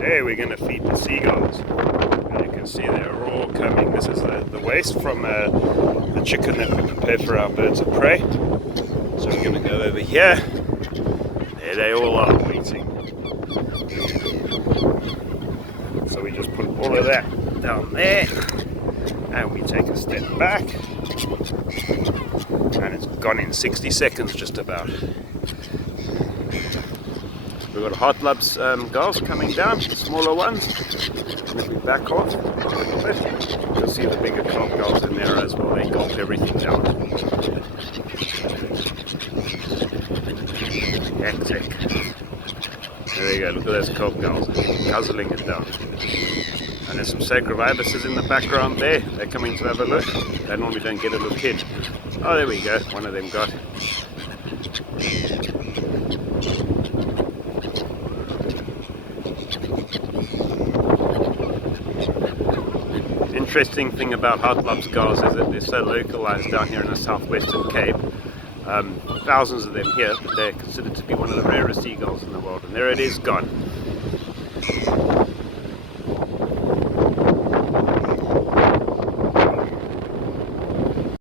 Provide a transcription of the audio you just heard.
Today we're going to feed the seagulls. And you can see they're all coming. This is the waste from the chicken that we prepare for our birds of prey. So we're going to go over here. There they all are waiting. So we just put all of that down there. And we take a step back. And it's gone in 60 seconds just about. We've got hot labs gulls coming down, smaller ones. And if we back off a little bit, you'll see the bigger cob gulls in there as well. They gulp everything down. Hectic. There you go, look at those cob gulls, guzzling it down. And there's some sacred ibises in the background there. They're coming to have a look. They normally don't get a look in. Oh, there we go, one of them got. Interesting thing about hot labs gulls is that they're so localized down here in the southwestern Cape. Thousands of them here, but they're considered to be one of the rarest seagulls in the world. And there it is, gone.